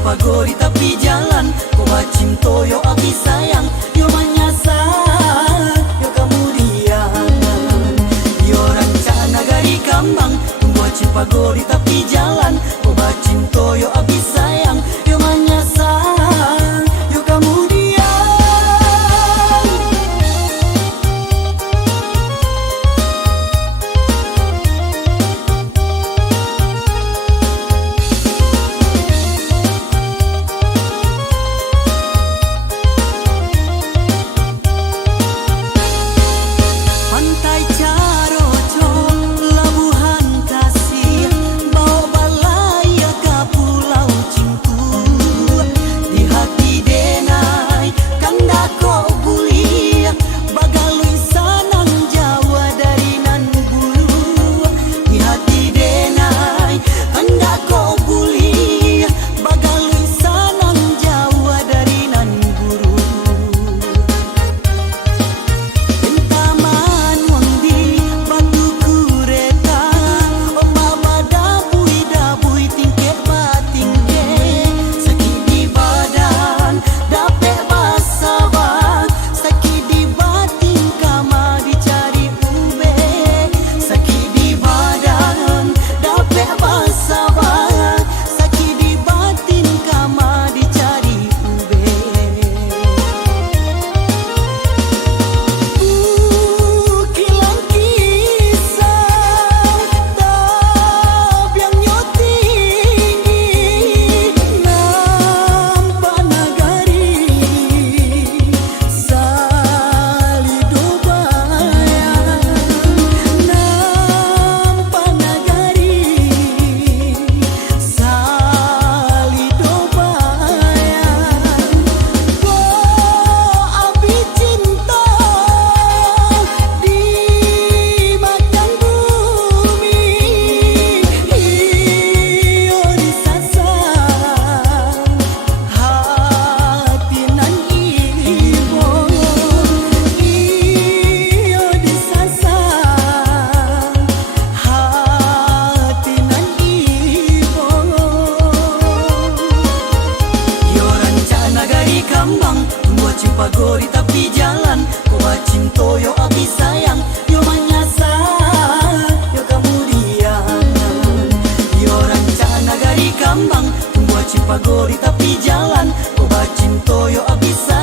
Pagori tapi jalan ko bacim toyo abi sayang yo manyasar yo kemudian yo rancana gari kambang tunggu pagori tapi jalan ko bacim toyo abi sayang yo manyasar yo kemudian. Pagori tapi jalan ko bacim toyo abi sayang yo manyasar yo kemudian yo rancana gari kambang tunggu pagori tapi jalan ko bacim toyo abi sayang.